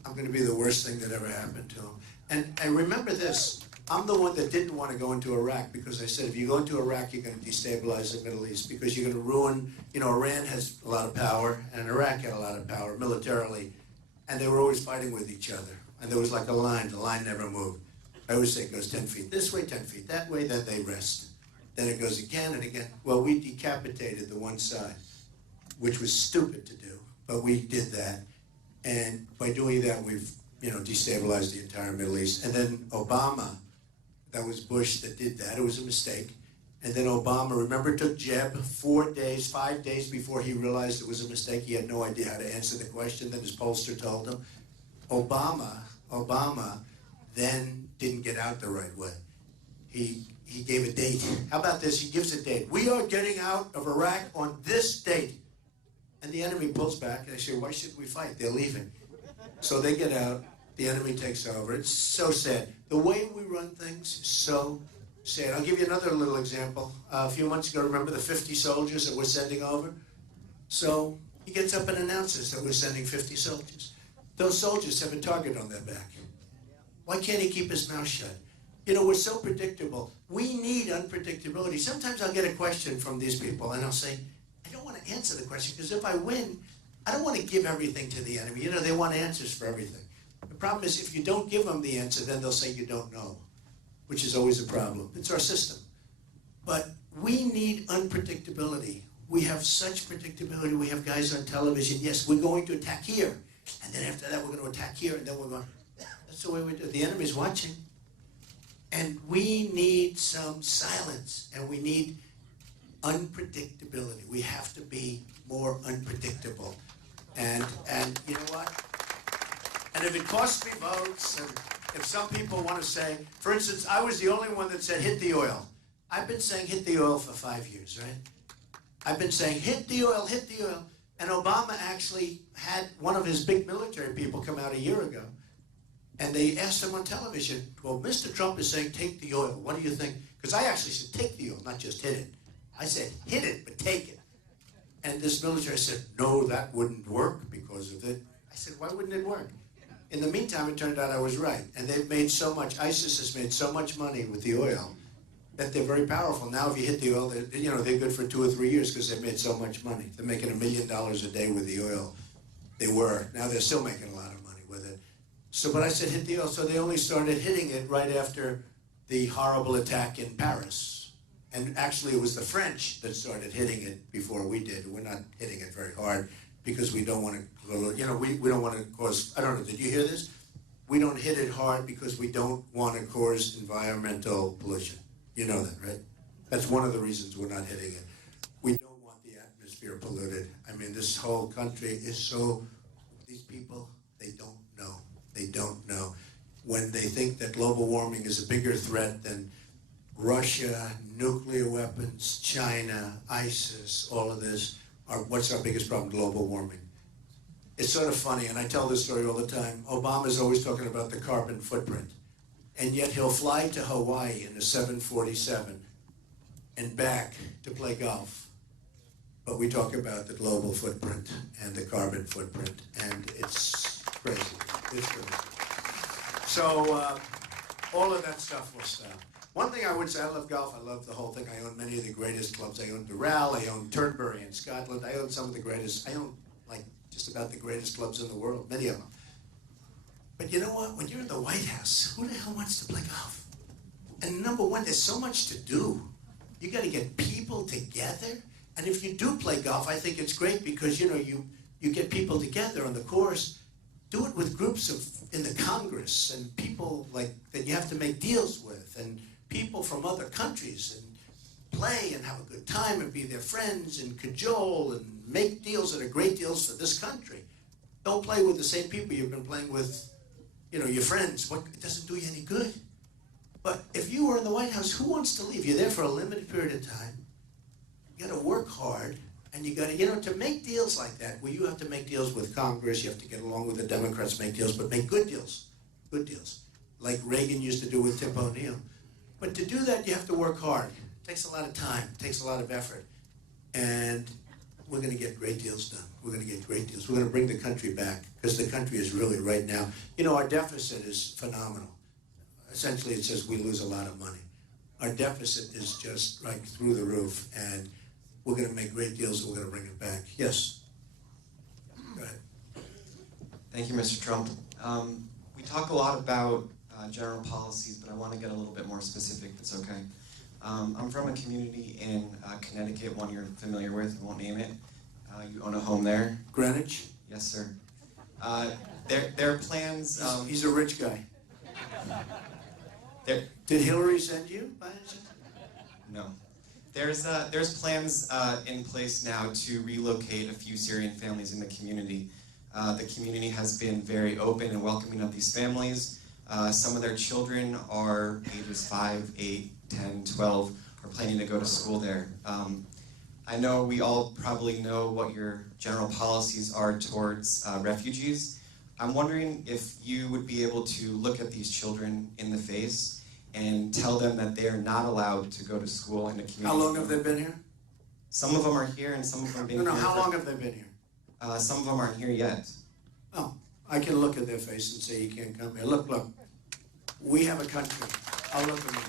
I'm going to be the worst thing that ever happened to them. And remember this, I'm the one that didn't want to go into Iraq, because I said, if you go into Iraq, you're going to destabilize the Middle East, because you're going to ruin, Iran has a lot of power, and Iraq had a lot of power militarily, and they were always fighting with each other. And there was like a line, the line never moved. I always say it goes 10 feet this way, 10 feet that way, then they rest. Then it goes again and again. Well, we decapitated the one side, which was stupid to do, but we did that. And by doing that, we've, destabilized the entire Middle East. And then Obama, that was Bush that did that. It was a mistake. And then Obama, remember, took Jeb 4 days, 5 days before he realized it was a mistake. He had no idea how to answer the question. Then his pollster told him. Obama then didn't get out the right way. He gave a date. How about this? He gives a date. We are getting out of Iraq on this date. And the enemy pulls back, and they say, why should we fight? They're leaving. So they get out. The enemy takes over. It's so sad. The way we run things is so sad. I'll give you another little example. A few months ago, remember the 50 soldiers that we're sending over? So he gets up and announces that we're sending 50 soldiers. Those soldiers have a target on their back. Why can't he keep his mouth shut? You know, we're so predictable. We need unpredictability. Sometimes I'll get a question from these people, and I'll say, I don't want to answer the question, because if I win, I don't want to give everything to the enemy. You know, they want answers for everything. The problem is, if you don't give them the answer, then they'll say you don't know, which is always a problem. It's our system. But we need unpredictability. We have such predictability. We have guys on television, yes, we're going to attack here, and then after that, we're going to attack here, and then we're going, that's the way we do it. The enemy's watching. And we need some silence, and we need unpredictability. We have to be more unpredictable. And you know what? And if it costs me votes, and if some people want to say, for instance, I was the only one that said hit the oil. I've been saying hit the oil for 5 years, right? I've been saying hit the oil, hit the oil. And Obama actually had one of his big military people come out a year ago. And they asked him on television, well, Mr. Trump is saying take the oil. What do you think? Because I actually said take the oil, not just hit it. I said hit it, but take it. And this military said, no, that wouldn't work because of it. I said, why wouldn't it work? In the meantime, it turned out I was right. And they've made so much, ISIS has made so much money with the oil that they're very powerful. Now if you hit the oil, they're good for 2 or 3 years because they've made so much money. They're making $1 million a day with the oil. They were. Now they're still making a lot of money with it. So, but I said hit the oil. So they only started hitting it right after the horrible attack in Paris. And actually it was the French that started hitting it before we did. We're not hitting it very hard because we don't want to, we don't want to cause, I don't know, did you hear this? We don't hit it hard because we don't want to cause environmental pollution. You know that, right? That's one of the reasons we're not hitting it. We don't want the atmosphere polluted. I mean, this whole country is so, these people, they don't know. They don't know. When they think that global warming is a bigger threat than Russia, nuclear weapons, China, ISIS, all of this, what's our biggest problem? Global warming. It's sort of funny, and I tell this story all the time. Obama's always talking about the carbon footprint. And yet he'll fly to Hawaii in a 747 and back to play golf. But we talk about the global footprint and the carbon footprint, and it's crazy. It's crazy. So all of that stuff will stop. One thing I would say, I love golf. I love the whole thing. I own many of the greatest clubs. I own Doral. I own Turnberry in Scotland. I own some of the greatest. I own like just about the greatest clubs in the world, many of them. But you know what? When you're in the White House, who the hell wants to play golf? And number one, there's so much to do. You got to get people together. And if you do play golf, I think it's great because you get people together on the course. Do it with groups in the Congress and people like that you have to make deals with, and people from other countries, and play and have a good time and be their friends and cajole and make deals that are great deals for this country. Don't play with the same people you've been playing with, your friends. It doesn't do you any good. But if you were in the White House, who wants to leave? You're there for a limited period of time. You got to work hard, and you got to, to make deals like that, where you have to make deals with Congress, you have to get along with the Democrats, make deals, but make good deals, like Reagan used to do with Tip O'Neill. But to do that, you have to work hard. It takes a lot of time, it takes a lot of effort, and we're going to get great deals done. We're going to get great deals. We're going to bring the country back, because the country is really, right now, our deficit is phenomenal. Essentially, it says we lose a lot of money. Our deficit is just like through the roof, and we're going to make great deals, and we're going to bring it back. Yes? Go ahead. Thank you, Mr. Trump. We talk a lot about general policies, but I want to get a little bit more specific, if it's okay. I'm from a community in Connecticut, one you're familiar with, I won't name it. You own a home there? Greenwich? Yes, sir. Their plans... He's a rich guy. Did Hillary send you, by any chance? No. There's plans in place now to relocate a few Syrian families in the community. The community has been very open and welcoming of these families. Some of their children are ages 5, 8, 10, 12, are planning to go to school there. I know we all probably know what your general policies are towards refugees. I'm wondering if you would be able to look at these children in the face and tell them that they are not allowed to go to school in the community. How long have they been here? Some of them are here and some of them have been No, here. how long have they been here? Some of them aren't here yet. Oh, I can look at their face and say, you can't come here. Look, we have a country. I'll look them in the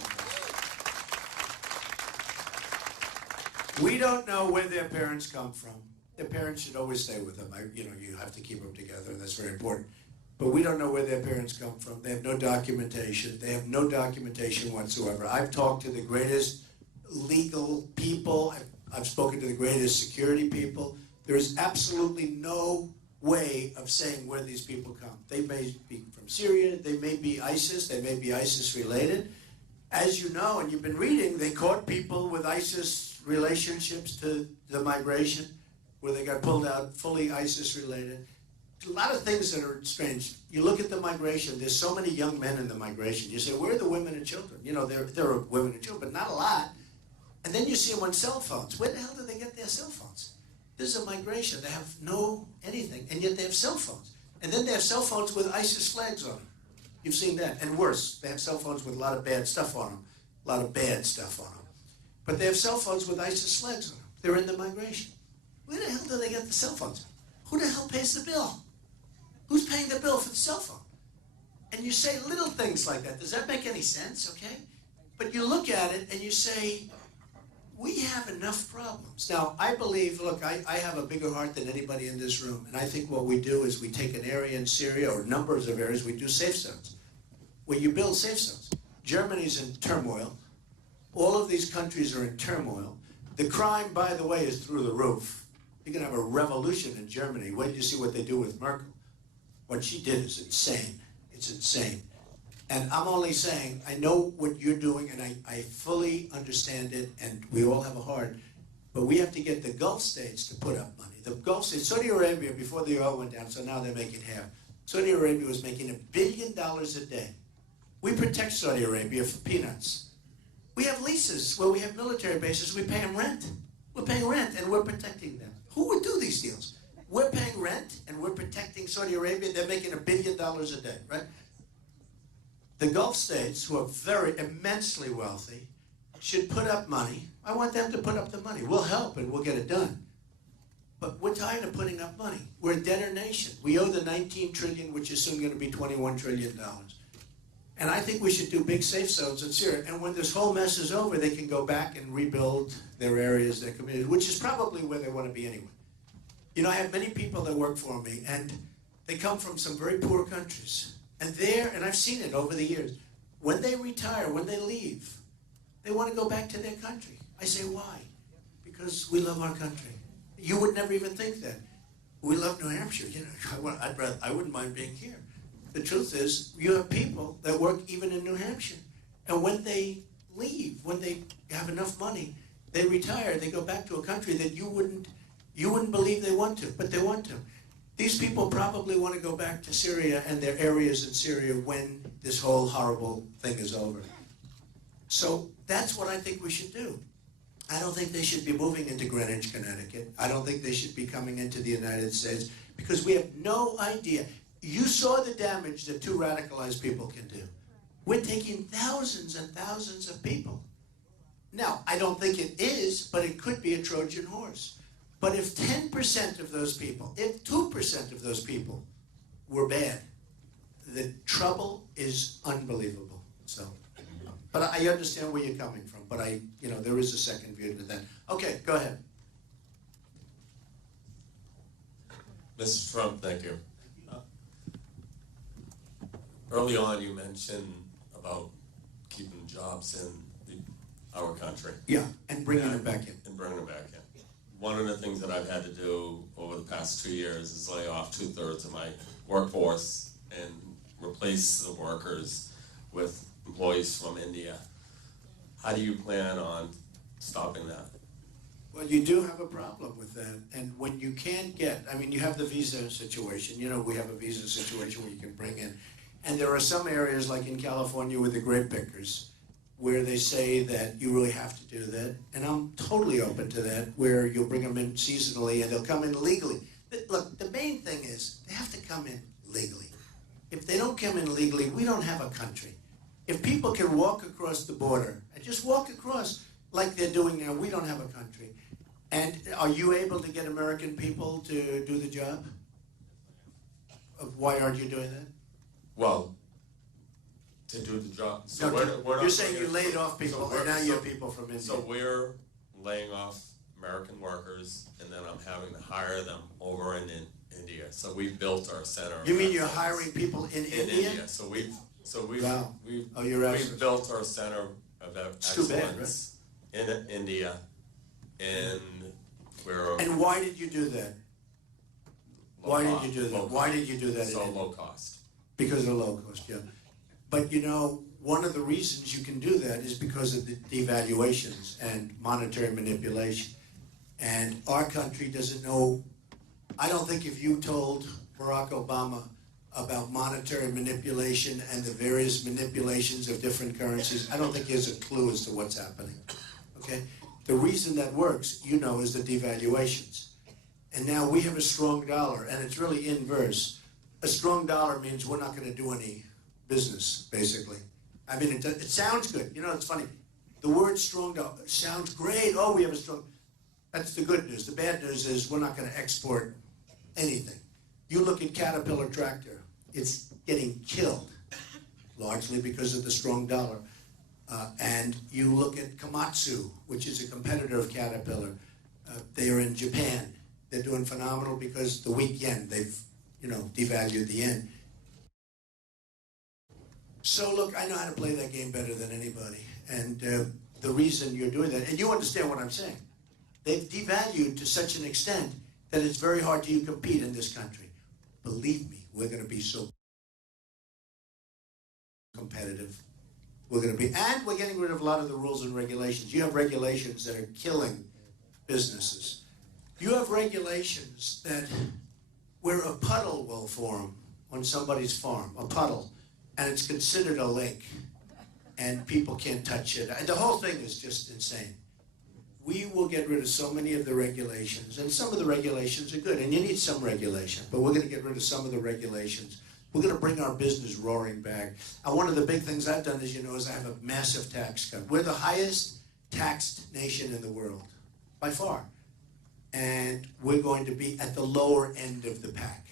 face. We don't know where their parents come from. Their parents should always stay with them. You have to keep them together, and that's very important. But we don't know where their parents come from. They have no documentation. They have no documentation whatsoever. I've talked to the greatest legal people. I've spoken to the greatest security people. There is absolutely no way of saying where these people come. They may be from Syria. They may be ISIS. They may be ISIS related. As you know, and you've been reading, they caught people with ISIS relationships to the migration, where they got pulled out, fully ISIS related. A lot of things that are strange. You look at the migration, there's so many young men in the migration. You say, where are the women and children? You know, there are women and children, but not a lot. And then you see them on cell phones. Where the hell do they get their cell phones? There's a migration. They have no anything, and yet they have cell phones. And then they have cell phones with ISIS flags on them. You've seen that. And worse, they have cell phones with a lot of bad stuff on them. A lot of bad stuff on them. But they have cell phones with ISIS flags on them. They're in the migration. Where the hell do they get the cell phones? Who the hell pays the bill? Who's paying the bill for the cell phone? And you say little things like that. Does that make any sense, okay? But you look at it and you say, we have enough problems. Now, I believe, look, I have a bigger heart than anybody in this room. And I think what we do is we take an area in Syria, or numbers of areas, we do safe zones. Where you build safe zones. Germany's in turmoil. All of these countries are in turmoil. The crime, by the way, is through the roof. You're going to have a revolution in Germany. Wait till you see what they do with Merkel. What she did is insane. It's insane. And I'm only saying, I know what you're doing, and I fully understand it, and we all have a heart. But we have to get the Gulf states to put up money. The Gulf states, Saudi Arabia, before the oil went down, so now they're making half. Saudi Arabia was making $1 billion a day. We protect Saudi Arabia for peanuts. We have leases where we have military bases. We pay them rent. We're paying rent, and we're protecting them. Who would do these deals? We're paying rent, and we're protecting Saudi Arabia. They're making $1 billion a day, right? The Gulf states, who are very immensely wealthy, should put up money. I want them to put up the money. We'll help, and we'll get it done. But we're tired of putting up money. We're a debtor nation. We owe the $19 trillion, which is soon going to be $21 trillion. And I think we should do big safe zones in Syria. And when this whole mess is over, they can go back and rebuild their areas, their communities, which is probably where they want to be anyway. You know, I have many people that work for me, and they come from some very poor countries. And I've seen it over the years, when they retire, when they leave, they want to go back to their country. I say, why? Because we love our country. You would never even think that. We love New Hampshire. You know, I wouldn't mind being here. The truth is, you have people that work even in New Hampshire. And when they leave, when they have enough money, they retire, they go back to a country that you wouldn't believe they want to, but they want to. These people probably want to go back to Syria and their areas in Syria when this whole horrible thing is over. So that's what I think we should do. I don't think they should be moving into Greenwich, Connecticut. I don't think they should be coming into the United States, because we have no idea. You saw the damage that two radicalized people can do. We're taking thousands and thousands of people. Now, I don't think it is, but it could be a Trojan horse. But if 10% of those people, if 2% of those people were bad, the trouble is unbelievable. So, but I understand where you're coming from, but there is a second view to that. Okay, go ahead. Mr. Trump, thank you. Early on, you mentioned about keeping jobs in our country. Yeah, and bringing them back in. And bringing them back in. One of the things that I've had to do over the past 2 years is lay off 2/3 of my workforce and replace the workers with employees from India. How do you plan on stopping that. Well, you do have a problem with that, and when you can't get, I mean, you have the visa situation, you know, we have a visa situation where you can bring in, and there are some areas like in California with the grape pickers, where they say that you really have to do that, and I'm totally open to that, where you'll bring them in seasonally and they'll come in legally. Look, the main thing is, they have to come in legally. If they don't come in legally, we don't have a country. If people can walk across the border, and just walk across like they're doing now, we don't have a country. And are you able to get American people to do the job? Why aren't you doing that? Well, to do the job. So No, we're not you're saying bringing- you laid off people, and now you have people from India. So we're laying off American workers, and then I'm having to hire them over in India. So we built our center. You mean of you're excellence hiring people in in India? So we've Wow. we've Oh, you're we've excellent. built our center of It's too bad, excellence in India, and we're And why did you do that? Why did you do that? Why did you do that in So India? low cost. Because of low cost, yeah. But you know, one of the reasons you can do that is because of the devaluations and monetary manipulation. And our country doesn't know, I don't think if you told Barack Obama about monetary manipulation and the various manipulations of different currencies, I don't think he has a clue as to what's happening, okay? The reason that works, you know, is the devaluations. And now we have a strong dollar, and it's really inverse. A strong dollar means we're not going to do any business, basically. I mean, it sounds good. You know, it's funny. The word strong dollar sounds great. Oh, we have a strong... That's the good news. The bad news is we're not going to export anything. You look at Caterpillar tractor. It's getting killed, largely because of the strong dollar. And you look at Komatsu, which is a competitor of Caterpillar. They are in Japan. They're doing phenomenal because the weak yen, they've, you know, devalued the yen. So look, I know how to play that game better than anybody. And the reason you're doing that, and you understand what I'm saying, they've devalued to such an extent that it's very hard to compete in this country. Believe me, we're going to be so competitive. We're going to be, and we're getting rid of a lot of the rules and regulations. You have regulations that are killing businesses. You have regulations that where a puddle will form on somebody's farm, a puddle, and it's considered a lake, and people can't touch it. The whole thing is just insane. We will get rid of so many of the regulations, and some of the regulations are good, and you need some regulation, but we're going to get rid of some of the regulations. We're going to bring our business roaring back. And one of the big things I've done, as you know, is I have a massive tax cut. We're the highest taxed nation in the world, by far. And we're going to be at the lower end of the pack.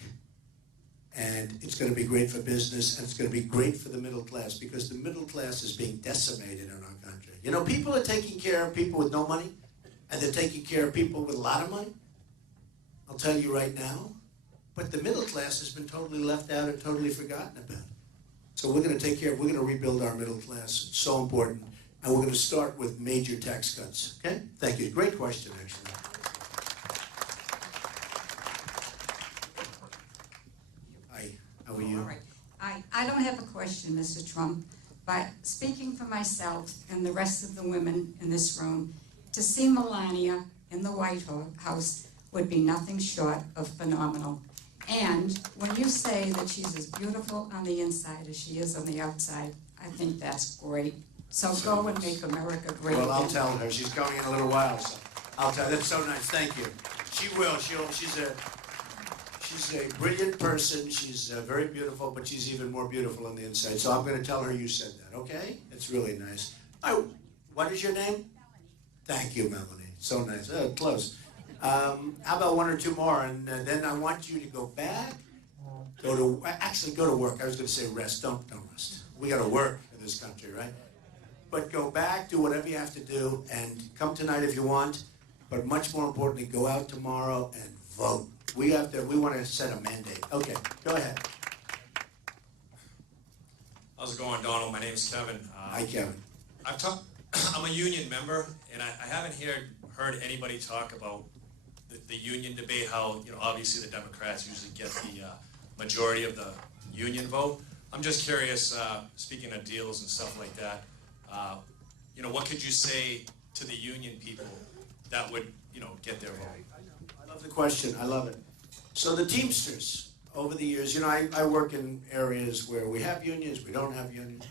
And it's going to be great for business, and it's going to be great for the middle class, because the middle class is being decimated in our country. You know, people are taking care of people with no money, and they're taking care of people with a lot of money. I'll tell you right now. But the middle class has been totally left out and totally forgotten about. So we're going to take care of, we're going to rebuild our middle class. It's so important. And we're going to start with major tax cuts. Okay? Thank you. Great question, actually. Hi. How are you? All right. I don't have a question, Mr. Trump, but speaking for myself and the rest of the women in this room, to see Melania in the White House would be nothing short of phenomenal. And when you say that she's as beautiful on the inside as she is on the outside, I think that's great. So go and make America great Well, I'll again. tell her. She's coming in a little while, so I'll tell her. That's so nice. Thank you. She will. She's a brilliant person. She's very beautiful, but she's even more beautiful on the inside. So I'm going to tell her you said that, okay? It's really nice. Oh, what is your name? Thank you, Melanie. So nice. Close. How about one or two more, and then I want you to go back, go to work. I was going to say rest. Don't rest. We got to work in this country, right? But go back, do whatever you have to do, and come tonight if you want. But much more importantly, go out tomorrow and vote. We want to set a mandate. Okay, go ahead. How's it going, Donald? My name is Kevin. Hi, Kevin. I'm a union member, and I haven't heard anybody talk about the union debate, how, you know, obviously the Democrats usually get the majority of the union vote. I'm just curious, speaking of deals and stuff like that, you know, what could you say to the union people that would, get their vote? I love the question. I love it. So the Teamsters, over the years, I work in areas where we have unions, we don't have unions.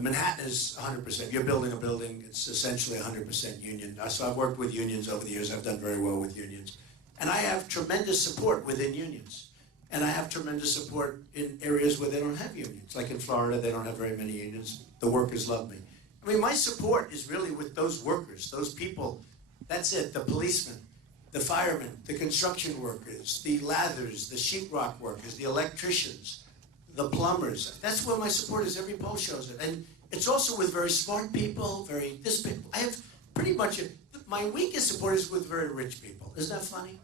Manhattan is 100%. You're building a building, it's essentially 100% union. So I've worked with unions over the years. I've done very well with unions. And I have tremendous support within unions. And I have tremendous support in areas where they don't have unions. Like in Florida, they don't have very many unions. The workers love me. I mean, my support is really with those workers, those people. That's it, the policemen, the firemen, the construction workers, the lathers, the sheetrock workers, the electricians, the plumbers. That's where my support is. Every poll shows it. And it's also with very smart people, people. I have pretty much, my weakest support is with very rich people. Isn't that funny?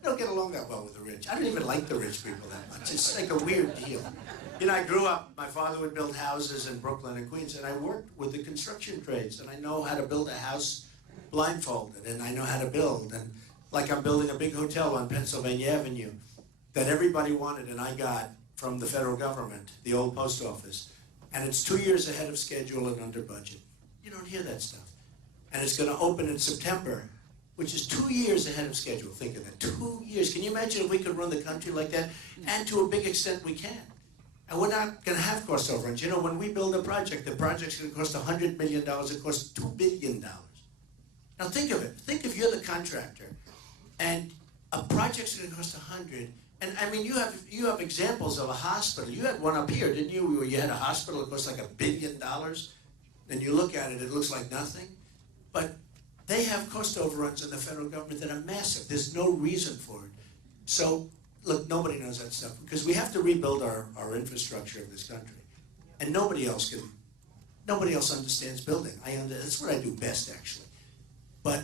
I don't get along that well with the rich. I don't even like the rich people that much. It's like a weird deal. I grew up, my father would build houses in Brooklyn and Queens, and I worked with the construction trades, and I know how to build a house blindfolded, and I know how to build. And like I'm building a big hotel on Pennsylvania Avenue that everybody wanted, and I got from the federal government, the old post office. And it's 2 years ahead of schedule and under budget. You don't hear that stuff. And it's going to open in September, which is 2 years ahead of schedule. Think of that, 2 years. Can you imagine if we could run the country like that? And to a big extent, we can. And we're not going to have cost overruns. When we build a project, the project's going to cost $100 million. It costs $2 billion. Now think of it. Think if you're the contractor, and a project's going to cost 100. And I mean, you have examples of a hospital. You had one up here, didn't you? Where you had a hospital that cost like $1 billion. Then you look at it, it looks like nothing. But they have cost overruns in the federal government that are massive. There's no reason for it. So, look, nobody knows that stuff because we have to rebuild our infrastructure of this country. And nobody else understands building. That's what I do best, actually. But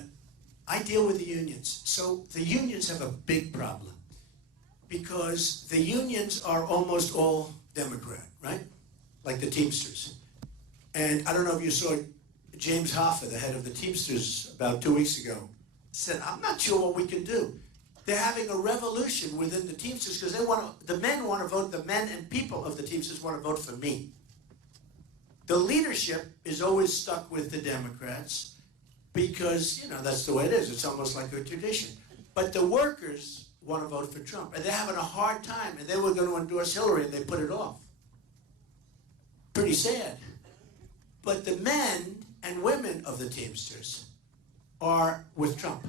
I deal with the unions. So the unions have a big problem because the unions are almost all Democrat, right? Like the Teamsters. And I don't know if you saw James Hoffa, the head of the Teamsters, about 2 weeks ago, said, I'm not sure what we can do. They're having a revolution within the Teamsters because the men want to vote, the men and people of the Teamsters want to vote for me. The leadership is always stuck with the Democrats because, that's the way it is. It's almost like a tradition. But the workers want to vote for Trump. And they're having a hard time. And they were going to endorse Hillary, and they put it off. Pretty sad. But the men and women of the Teamsters are with Trump.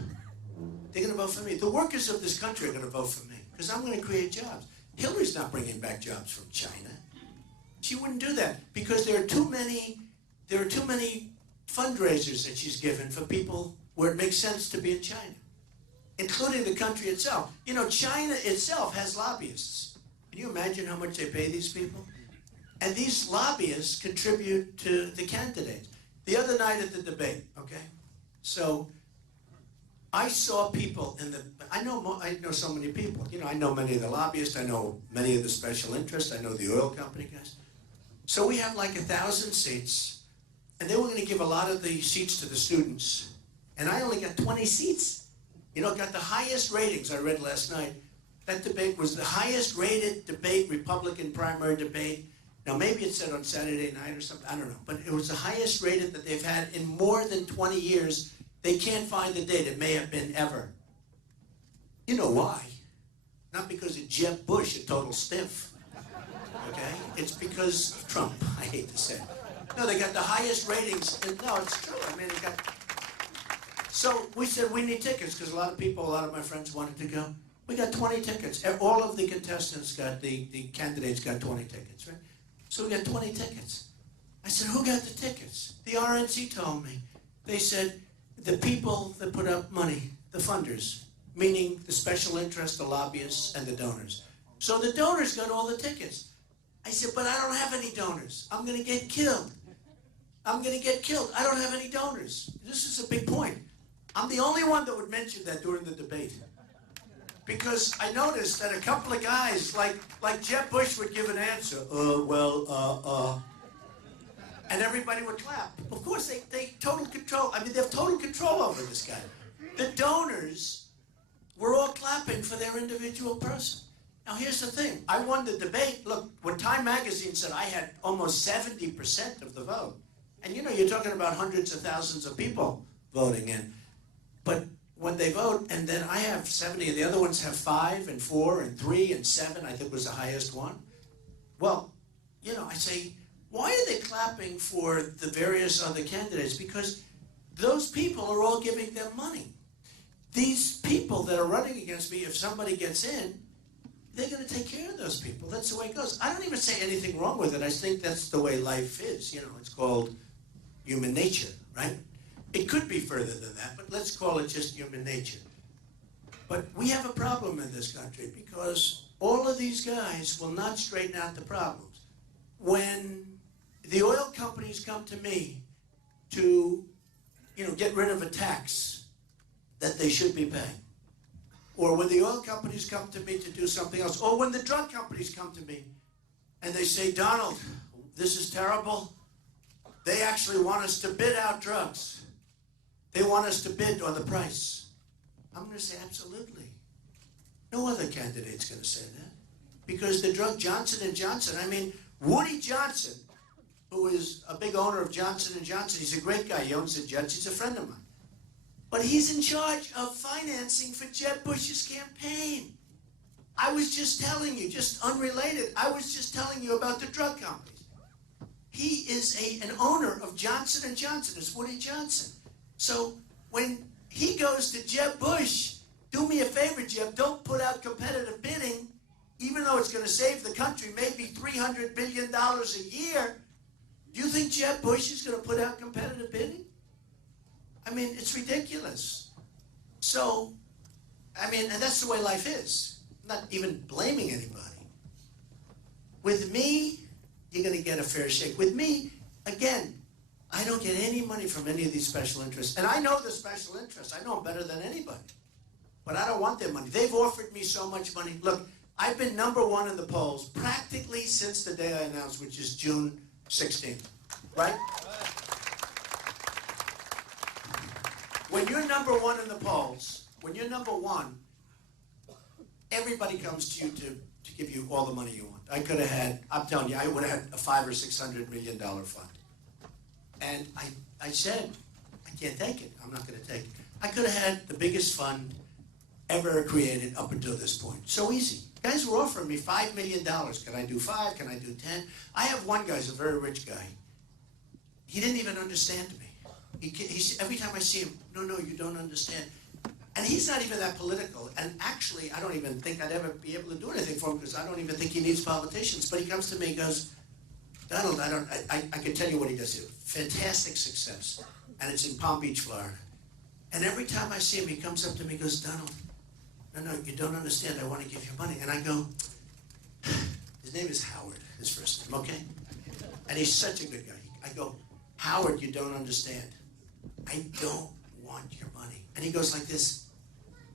They're going to vote for me. The workers of this country are going to vote for me because I'm going to create jobs. Hillary's not bringing back jobs from China. She wouldn't do that because there are too many fundraisers that she's given for people where it makes sense to be in China, including the country itself. China itself has lobbyists. Can you imagine how much they pay these people? And these lobbyists contribute to the candidates. The other night at the debate, okay? So I saw people I know so many people. I know many of the lobbyists. I know many of the special interests. I know the oil company guys. So we have like 1,000 seats, and they were going to give a lot of the seats to the students. And I only got 20 seats. Got the highest ratings I read last night. That debate was the highest rated debate, Republican primary debate. Now, maybe it said on Saturday night or something, I don't know. But it was the highest rated that they've had in more than 20 years. They can't find the date. It may have been ever. You know why? Not because of Jeb Bush, a total stiff. Okay? It's because of Trump, I hate to say it. No, they got the highest ratings. No, it's true. I mean, So we said we need tickets because a lot of my friends wanted to go. We got 20 tickets. All of the contestants the candidates got 20 tickets, right? So we got 20 tickets. I said, who got the tickets? The RNC told me. They said, the people that put up money, the funders, meaning the special interests, the lobbyists, and the donors. So the donors got all the tickets. I said, but I don't have any donors. I'm going to get killed. I'm going to get killed. I don't have any donors. This is a big point. I'm the only one that would mention that during the debate. Because I noticed that a couple of guys, like Jeb Bush would give an answer, and everybody would clap. Of course, they total control. I mean, they have total control over this guy. The donors were all clapping for their individual person. Now, here's the thing. I won the debate. Look, when Time Magazine said I had almost 70% of the vote, and you're talking about hundreds of thousands of people voting in. But when they vote, and then I have 70, and the other ones have 5 and 4 and 3 and 7, I think was the highest one. Well, you know, I say, why are they clapping for the various other candidates? Because those people are all giving them money. These people that are running against me, if somebody gets in, they're going to take care of those people. That's the way it goes. I don't even say anything wrong with it. I think that's the way life is. You know, it's called human nature, right? It could be further than that, but let's call it just human nature. But we have a problem in this country because all of these guys will not straighten out the problems. When the oil companies come to me to, you know, get rid of a tax that they should be paying, or when the oil companies come to me to do something else, or when the drug companies come to me and they say, Donald, this is terrible. They actually want us to bid out drugs. They want us to bid on the price. I'm going to say absolutely. No other candidate's going to say that. Because the drug Johnson & Johnson, I mean, Woody Johnson, who is a big owner of Johnson & Johnson, he's a great guy. He owns the Jets. He's a friend of mine. But he's in charge of financing for Jeb Bush's campaign. I was just telling you, just unrelated, I was just telling you about the drug companies. He is an owner of Johnson & Johnson. It's Woody Johnson. So when he goes to Jeb Bush, do me a favor, Jeb, don't put out competitive bidding, even though it's going to save the country maybe $300 billion a year. Do you think Jeb Bush is going to put out competitive bidding? I mean, it's ridiculous. So, I mean, and that's the way life is. I'm not even blaming anybody. With me, you're going to get a fair shake. With me, again, I don't get any money from any of these special interests. And I know the special interests. I know them better than anybody. But I don't want their money. They've offered me so much money. Look, I've been #1 in the polls practically since the day I announced, which is June 16th, right? When you're #1 in the polls, when you're #1, everybody comes to you to give you all the money you want. I could have had, I'm telling you, I would have had a $500 or $600 million fund. And I said, I can't take it. I'm not going to take it. I could have had the biggest fund ever created up until this point. So easy. Guys were offering me $5 million. Can I do 5? Can I do 10? I have one guy, he's a very rich guy. He didn't even understand me. Every time I see him, no, you don't understand. And he's not even that political. And actually, I don't even think I'd ever be able to do anything for him because I don't even think he needs politicians. But he comes to me and goes, Donald, I can tell you what he does here. Fantastic success. And it's in Palm Beach, Florida. And every time I see him, he comes up to me and goes, Donald, no, you don't understand. I want to give you money. And I go, his name is Howard, his first name, okay? And he's such a good guy. I go, Howard, you don't understand. I don't want your money. And he goes like this,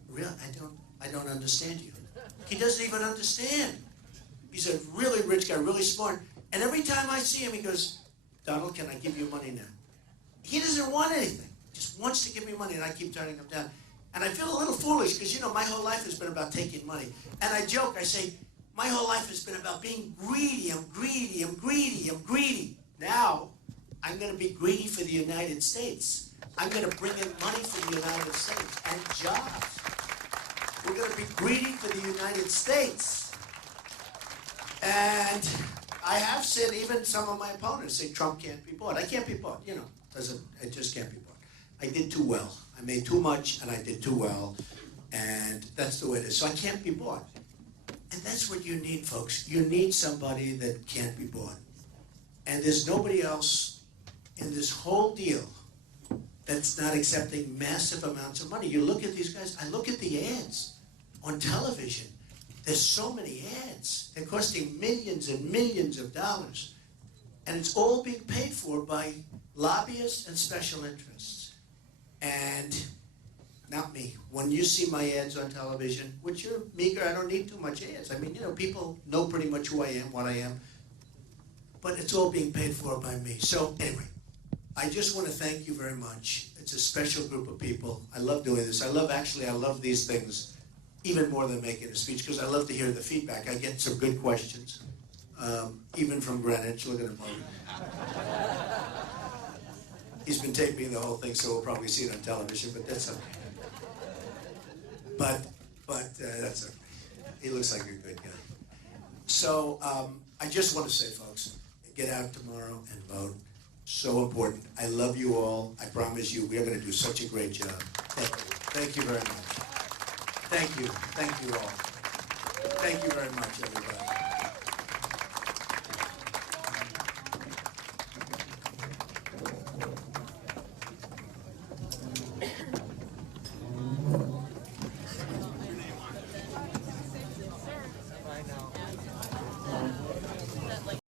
really? I don't understand you. He doesn't even understand. He's a really rich guy, really smart. And every time I see him, he goes, Donald, can I give you money now? He doesn't want anything. He just wants to give me money, and I keep turning him down. And I feel a little foolish because, you know, my whole life has been about taking money. And I joke, I say, my whole life has been about being greedy. I'm greedy, I'm greedy, I'm greedy. Now, I'm going to be greedy for the United States. I'm going to bring in money for the United States and jobs. We're going to be greedy for the United States. And I have said, even some of my opponents say Trump can't be bought. I can't be bought, you know. It just can't be bought. I did too well. I made too much and I did too well. And that's the way it is. So I can't be bought. And that's what you need, folks. You need somebody that can't be bought. And there's nobody else in this whole deal that's not accepting massive amounts of money. You look at these guys, I look at the ads on television. There's so many ads. They're costing millions and millions of dollars. And it's all being paid for by lobbyists and special interests. And not me. When you see my ads on television, which are meager, I don't need too much ads. I mean, you know, people know pretty much who I am, what I am. But it's all being paid for by me. So anyway, I just want to thank you very much. It's a special group of people. I love doing this. I love these things even more than making a speech because I love to hear the feedback. I get some good questions, even from Greenwich. Look at him. He's been taping the whole thing, so we'll probably see it on television, but that's okay. But that's okay. He looks like a good guy. So I just want to say, folks, get out tomorrow and vote. So important. I love you all. I promise you, we are going to do such a great job. Thank you. Thank you very much. Thank you. Thank you all. Thank you very much, everybody.